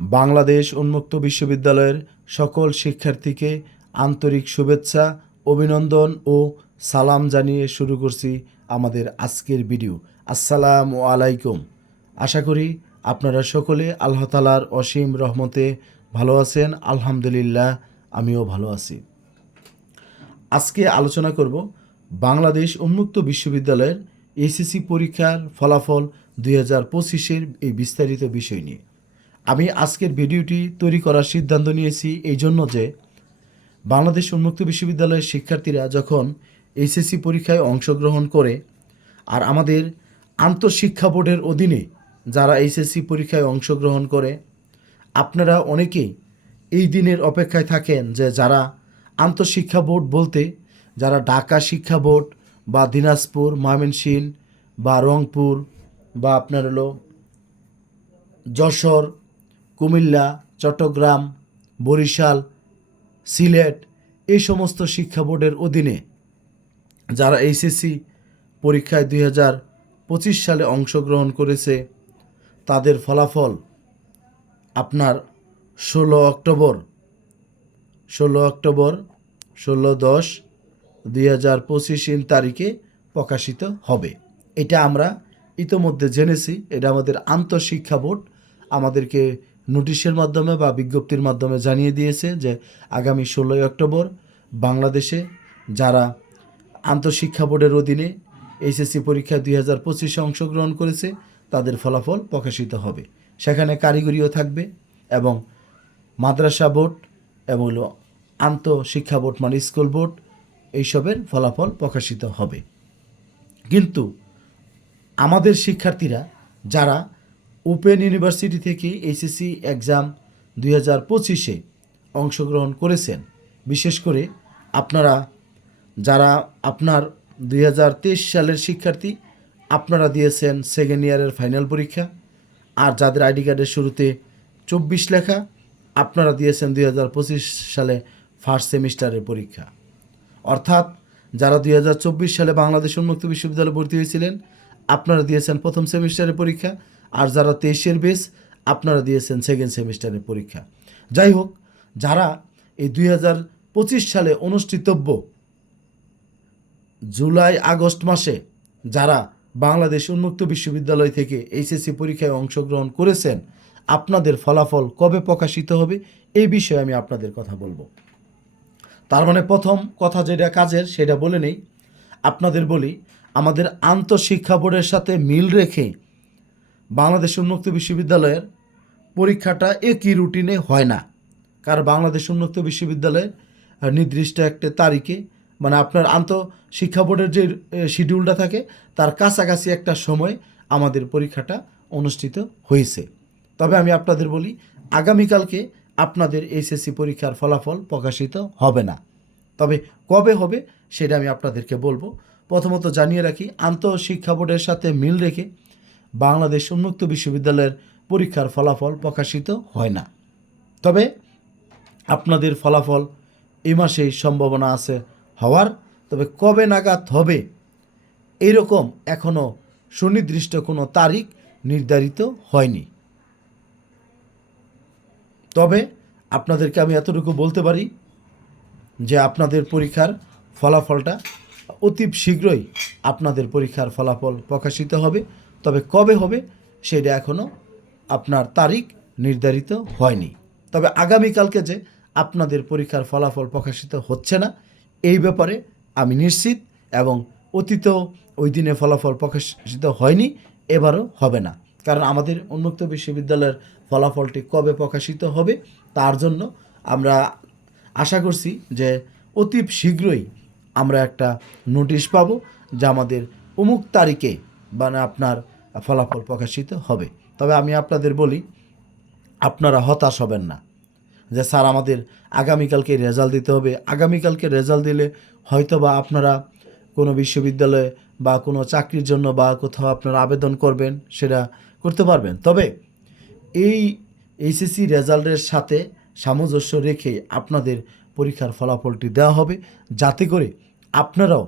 বাংলাদেশ উন্মুক্ত বিশ্ববিদ্যালয়ের সকল শিক্ষার্থীকে আন্তরিক শুভেচ্ছা, অভিনন্দন ও সালাম জানিয়ে শুরু করছি আমাদের আজকের ভিডিও। আসসালামু আলাইকুম। আশা করি আপনারা সকলে আল্লাহ তালার অসীম রহমতে ভালো আছেন। আলহামদুলিল্লাহ, আমিও ভালো আছি। আজকে আলোচনা করব বাংলাদেশ উন্মুক্ত বিশ্ববিদ্যালয়ের এসএসসি পরীক্ষার ফলাফল দুই হাজার এই বিস্তারিত বিষয় নিয়ে। আমি আজকের ভিডিওটি তৈরি করার সিদ্ধান্ত নিয়েছি এই জন্য যে বাংলাদেশ উন্মুক্ত বিশ্ববিদ্যালয়ের শিক্ষার্থীরা যখন এইচএসসি পরীক্ষায় অংশগ্রহণ করে আর আমাদের আন্তঃশিক্ষা বোর্ডের অধীনে যারা এইচএসসি পরীক্ষায় অংশগ্রহণ করে, আপনারা অনেকেই এই দিনের অপেক্ষায় থাকেন যে যারা আন্তঃশিক্ষা বোর্ড বলতে যারা ঢাকা শিক্ষা বোর্ড বা দিনাজপুর, ময়মনসিংহ বা রংপুর বা আপনার হলো যশোর কুমিল্লা, চট্টগ্রাম, বরিশাল, সিলেট এই সমস্ত শিক্ষা বোর্ডের অধীনে যারা এইচএসসি পরীক্ষায় দুই হাজার পঁচিশ সালে অংশগ্রহণ করেছে, তাদের ফলাফল আপনার ষোলো অক্টোবর ষোলো অক্টোবর, ষোলো দশ দুই হাজার পঁচিশ ইন তারিখে প্রকাশিত হবে। এটা আমরা ইতোমধ্যে জেনেছি, এটা আমাদের আন্তঃশিক্ষা বোর্ড আমাদেরকে নোটিশের মাধ্যমে বা বিজ্ঞপ্তির মাধ্যমে জানিয়ে দিয়েছে যে আগামী ষোলোই অক্টোবর বাংলাদেশে যারা আন্তঃশিক্ষা বোর্ডের অধীনে এইচএসসি পরীক্ষা দুই হাজার পঁচিশে অংশগ্রহণ করেছে, তাদের ফলাফল প্রকাশিত হবে। সেখানে কারিগরিও থাকবে এবং মাদ্রাসা বোর্ড এবং আন্তঃশিক্ষা বোর্ড মানে স্কুল বোর্ড এইসবের ফলাফল প্রকাশিত হবে। কিন্তু আমাদের শিক্ষার্থীরা যারা ওপেন ইউনিভার্সিটি থেকে এইচএসসি এক্সাম দুই হাজার পঁচিশে অংশগ্রহণ করেছেন। বিশেষ করে আপনারা, যারা আপনার দুই হাজার তেইশ সালের শিক্ষার্থী, আপনারা দিয়েছেন সেকেন্ড ইয়ারের ফাইনাল পরীক্ষা। আর যাদের আইডি কার্ডের শুরুতে চব্বিশ লেখা, আপনারা দিয়েছেন দুই হাজার পঁচিশ সালে ফার্স্ট সেমিস্টারের পরীক্ষা। অর্থাৎ যারা দুই হাজার চব্বিশ সালে বাংলাদেশ উন্মুক্ত বিশ্ববিদ্যালয়ে ভর্তি হয়েছিলেন, আপনারা দিয়েছেন প্রথম সেমিস্টারের পরীক্ষা। আর যারা তেইশের বেস, আপনারা দিয়েছেন সেকেন্ড সেমিস্টারের পরীক্ষা। যাই হোক, যারা এই দুই হাজার পঁচিশ সালে অনুষ্ঠিতব্য জুলাই, আগস্ট মাসে, যারা বাংলাদেশ উন্মুক্ত বিশ্ববিদ্যালয় থেকে এইচএসসি পরীক্ষায় অংশগ্রহণ করেছেন, আপনাদের ফলাফল কবে প্রকাশিত হবে, এই বিষয়ে আমি আপনাদের কথা বলব। তার মানে প্রথম কথা যেটা কাজের, সেটা বলে নেই। আপনাদের বলি, আমাদের আন্তঃশিক্ষা বোর্ডের সাথে মিল রেখে বাংলাদেশ উন্মুক্ত বিশ্ববিদ্যালয়ের পরীক্ষাটা একই রুটিনে হয় না। কারণ বাংলাদেশ উন্মুক্ত বিশ্ববিদ্যালয়ের নির্দিষ্ট একটা তারিখে মানে আপনার আন্ত শিক্ষা বোর্ডের যে শিডিউলটা থাকে, তার কাছাকাছি একটা সময় আমাদের পরীক্ষাটা অনুষ্ঠিত হয়েছে। তবে আমি আপনাদের বলি, আগামীকালকে আপনাদের এইচএসসি পরীক্ষার ফলাফল প্রকাশিত হবে না। তবে কবে হবে, সেটা আমি আপনাদেরকে বলব। প্রথমত জানিয়ে রাখি, আন্তঃশিক্ষা বোর্ডের সাথে মিল রেখে বাংলাদেশ উন্মুক্ত বিশ্ববিদ্যালয়ের পরীক্ষার ফলাফল প্রকাশিত হয় না। তবে আপনাদের ফলাফল এই মাসেই সম্ভাবনা আছে হওয়ার। তবে কবে নাগাদ হবে এরকম এখনও সুনির্দিষ্ট কোনো তারিখ নির্ধারিত হয়নি। তবে আপনাদেরকে আমি এতটুকু বলতে পারি যে আপনাদের পরীক্ষার ফলাফলটা অতি শীঘ্রই আপনাদের পরীক্ষার ফলাফল প্রকাশিত হবে। তবে কবে হবে সেটা এখনও আপনার তারিখ নির্ধারিত হয়নি। তবে আগামীকালকে যে আপনাদের পরীক্ষার ফলাফল প্রকাশিত হচ্ছে না, এই ব্যাপারে আমি নিশ্চিত এবং অতীত ওই দিনে ফলাফল প্রকাশিত হয়নি, এবারও হবে না। কারণ আমাদের উন্মুক্ত বিশ্ববিদ্যালয়ের ফলাফলটি কবে প্রকাশিত হবে তার জন্য আমরা আশা করছি যে অতি শীঘ্রই আমরা একটা নোটিশ পাব যা আমাদের অমুক তারিখে মানে আপনার ফলাফল প্রকাশিত হবে। তবে আমি আপনাদের বলি, আপনারা হতাশ হবেন না যে, স্যার, আমাদের আগামীকালকে রেজাল্ট দিতে হবে। আগামীকালকে রেজাল্ট দিলে হয়তো বা আপনারা কোনো বিশ্ববিদ্যালয়ে বা কোনো চাকরির জন্য বা কোথাও আপনারা আবেদন করবেন, সেটা করতে পারবেন। তবে এই এইচএসসি রেজাল্টের সাথে সামঞ্জস্য রেখে আপনাদের পরীক্ষার ফলাফলটি দেওয়া হবে, যাতে করে আপনারাও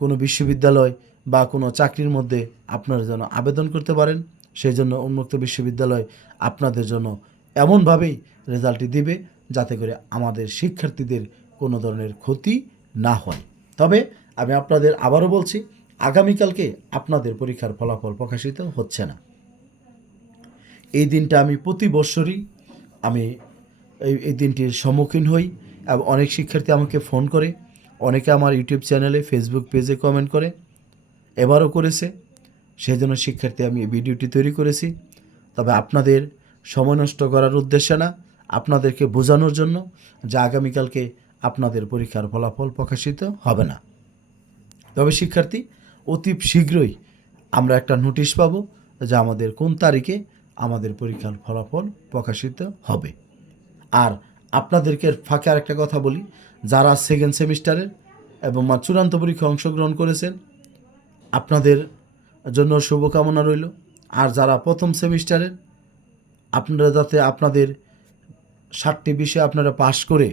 কোনো বিশ্ববিদ্যালয় বা কোনো চাকরির মধ্যে আপনারা যেন আবেদন করতে পারেন সেই জন্য উন্মুক্ত বিশ্ববিদ্যালয় আপনাদের জন্য এমনভাবেই রেজাল্টটি দিবে যাতে করে আমাদের শিক্ষার্থীদের কোনো ধরনের ক্ষতি না হয়। তবে আমি আপনাদের আবারও বলছি, আগামীকালকে আপনাদের পরীক্ষার ফলাফল প্রকাশিত হচ্ছে না। এই দিনটা আমি প্রতি বছরই আমি এই এই দিনটির সম্মুখীন হই এবং অনেক শিক্ষার্থী আমাকে ফোন করে, অনেকে আমার ইউটিউব চ্যানেলে ফেসবুক পেজে কমেন্ট করে। এবারও করেছে। সেই জন্য শিক্ষার্থী, আমি এই ভিডিওটি তৈরি করেছি। তবে আপনাদের সময় নষ্ট করার উদ্দেশ্যে না, আপনাদেরকে বোঝানোর জন্য যে আগামীকালকে আপনাদের পরীক্ষার ফলাফল প্রকাশিত হবে না। তবে শিক্ষার্থী, অতি শীঘ্রই আমরা একটা নোটিশ পাবো যে আমাদের কোন তারিখে আমাদের পরীক্ষার ফলাফল প্রকাশিত হবে। আর আপনাদেরকে ফাঁকে আরেকটা কথা বলি, যারা সেকেন্ড সেমিস্টারের এবং চূড়ান্ত পরীক্ষায় অংশগ্রহণ করেছেন আপনাদের জন্য শুভকামনা রইল। আর যারা প্রথম সেমিস্টারের আপনারা যাতে আপনাদের ষাটটি বিষয়ে আপনারা পাশ করে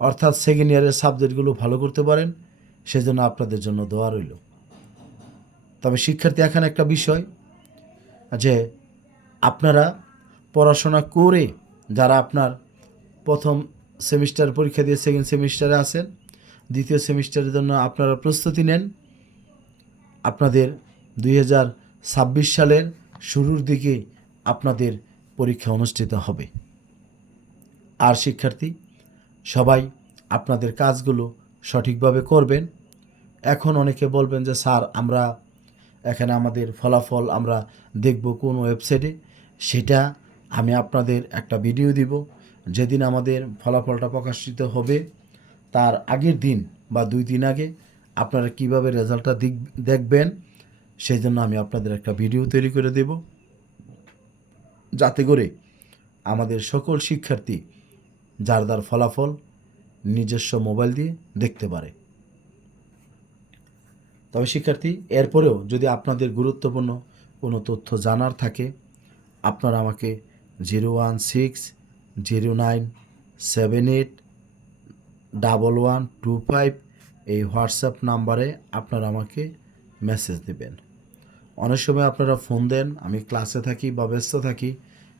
অর্থাৎ সেকেন্ড ইয়ারের সাবজেক্টগুলো ভালো করতে পারেন, সেজন্য আপনাদের জন্য দোয়া রইল। তবে শিক্ষার্থী, এখানে একটা বিষয় যে আপনারা পড়াশোনা করে যারা আপনার প্রথম সেমিস্টার পরীক্ষা দিয়ে সেকেন্ড সেমিস্টারে আসেন দ্বিতীয় সেমিস্টারের জন্য আপনারা প্রস্তুতি নেন। আপনাদের দুই হাজার ছাব্বিশ সালের শুরুর দিকে আপনাদের পরীক্ষা অনুষ্ঠিত হবে। আর শিক্ষার্থী, সবাই আপনাদের কাজগুলো সঠিকভাবে করবেন। এখন অনেকে বলবেন যে, স্যার, আমরা এখানে আমাদের ফলাফল আমরা দেখব কোন ওয়েবসাইটে? সেটা আমি আপনাদের একটা ভিডিও দিব। যেদিন আমাদের ফলাফলটা প্রকাশিত হবে, তার আগের দিন বা দুই দিন আগে আপনারা কীভাবে রেজাল্টটা দেখবেন, সেই জন্য আমি আপনাদের একটা ভিডিও তৈরি করে দেব। যাতে করে আমাদের সকল শিক্ষার্থী যার যার ফলাফল নিজস্ব মোবাইল দিয়ে দেখতে পারে। তবে শিক্ষার্থী, এরপরেও যদি আপনাদের গুরুত্বপূর্ণ কোনো তথ্য জানার থাকে, আপনারা আমাকে zero one six, zero nine, seven eight, double one, two five এই হোয়াটসঅ্যাপ নাম্বারে আপনারা আমাকে মেসেজ দেবেন। অনেক সময় আপনারা ফোন দেন, আমি ক্লাসে থাকি বা ব্যস্ত থাকি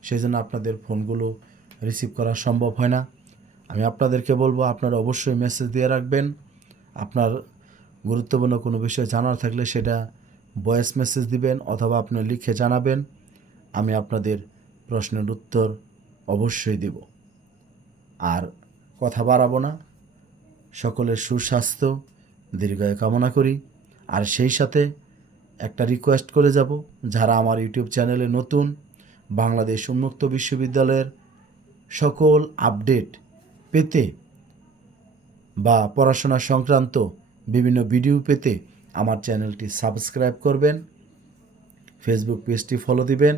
সেই জন্য আপনাদের ফোনগুলো রিসিভ করা সম্ভব হয় না। আমি আপনাদেরকে বলব, আপনারা অবশ্যই মেসেজ দিয়ে রাখবেন। আপনার গুরুত্বপূর্ণ কোনো বিষয় জানার থাকলে সেটা ভয়েস মেসেজ দিবেন অথবা আপনি লিখে জানাবেন। আমি আপনাদের প্রশ্নের উত্তর অবশ্যই দেব। আর কথা বাড়াবো না। সকলের সুস্বাস্থ্য, দীর্ঘায় কামনা করি। আর সেই সাথে একটা রিকোয়েস্ট করে যাব, যারা আমার ইউটিউব চ্যানেলে নতুন, বাংলাদেশ উন্মুক্ত বিশ্ববিদ্যালয়ের সকল আপডেট পেতে বা পড়াশোনা সংক্রান্ত বিভিন্ন ভিডিও পেতে আমার চ্যানেলটি সাবস্ক্রাইব করবেন ফেসবুক পেজটি ফলো দিবেন।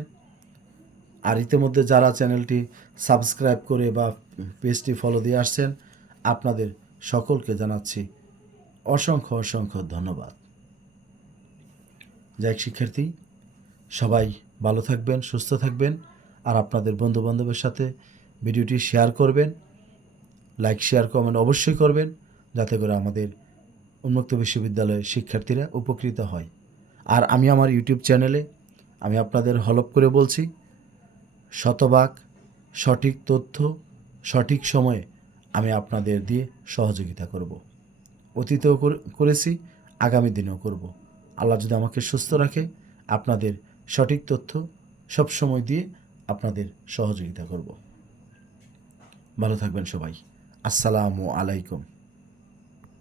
আর ইতিমধ্যে যারা চ্যানেলটি সাবস্ক্রাইব করে বা পেজটি ফলো দিয়ে আসছেন, আপনাদের সকলকে জানাচ্ছি অসংখ্য অসংখ্য ধন্যবাদ। যাই শিক্ষার্থী, সবাই ভালো থাকবেন, সুস্থ থাকবেন, আর আপনাদের বন্ধু বান্ধবের সাথে ভিডিওটি শেয়ার করবেন, লাইক, শেয়ার, কমেন্ট অবশ্যই করবেন, যাতে করে আমাদের উন্মুক্ত বিশ্ববিদ্যালয়ের শিক্ষার্থীরা উপকৃত হয়। আর আমি আমার ইউটিউব চ্যানেলে আমি আপনাদের হলপ করে বলছি, শতভাগ সঠিক তথ্য সঠিক সময়ে আমি আপনাদের দিয়ে সহযোগিতা করব। অতীতেও করেছি, আগামী দিনেও করব। আল্লাহ যদি আমাকে সুস্থ রাখে, আপনাদের সঠিক তথ্য সব সময় দিয়ে আপনাদের সহযোগিতা করব। ভালো থাকবেন সবাই। আসসালামু আলাইকুম।